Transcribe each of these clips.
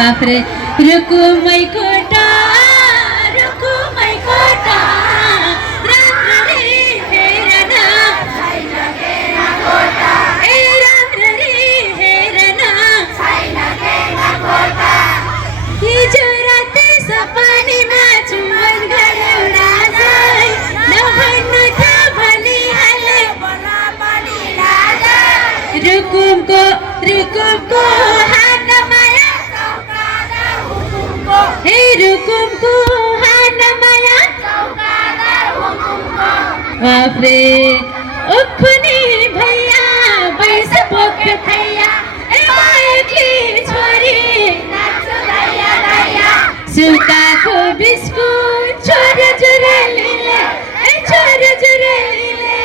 बाफ्रे रुकुमै कोटा राम्ररी हेर न ए राम्ररी हेर न हिजो राति सपनीमा चुम्बन गर्यो राजै नभन्नु थियो भनिहाले रुकुमको हातमाया हे रुकुमको हातमाया बाफ्रे उखुनी भैया बैस पोख थैया ए माइकली छोरी सुकाको बिस्कुट छोरा जुरेलीले ए छोरा जुरेलीले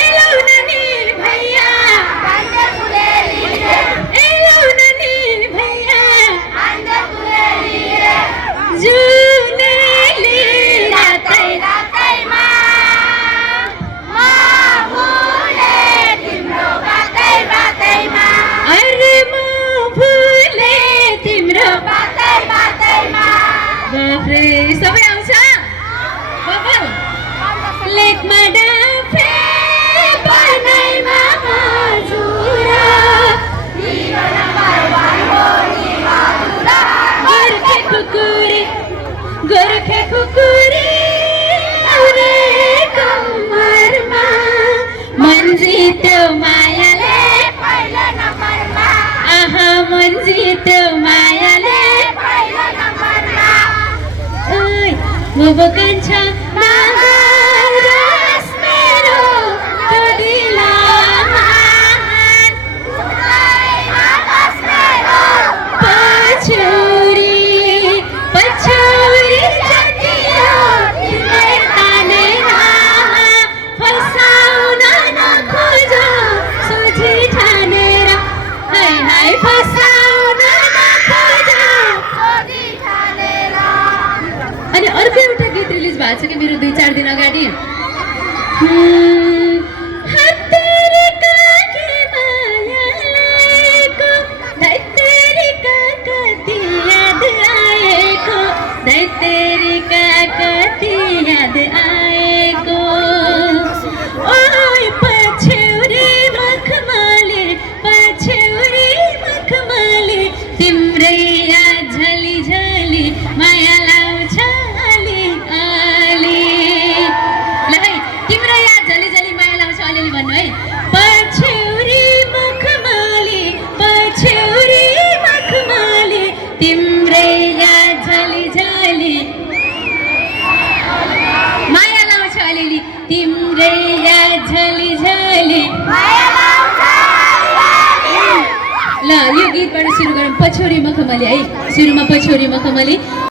ए लौन नि भैया ए लौन नि भैया जुनेली रातैमा अरे म भुले तिम्रो बाफ्रे सबै आउँछ बबल लेकमा डाफे बनाइमा हजुरा गोर्खे कुकुरी औरे कमरमा मन जित्यो मायाले आहा मन जित्यो मायाले ओइ म बोकान्छ नागरस मेरो दिलमा पछौरी जतियो तिमीले तानेर फसाउन नखोज सोची ठानेर हाय हाय फसाउन नखोज अनि अर्को एउटा गीत रिलिज भएको छ कि मेरो 2-4 दिन अगाडि कति याद आएको ओइ पछौरी मखमली तिम्रै याद झली झली माया लाउँछ अलि अलि ल है तिम्रो याद झली झली माया लाउँछ अलिअलि भन्नु है पछौरी मखमली तिम्रै याद झली झली माया लाउँछ अलिअलि तिम्रै याद झली झली ल यो गीतबाट सुरु गरौँ पछौरी मखमली है सुरुमा पछौरी मखमली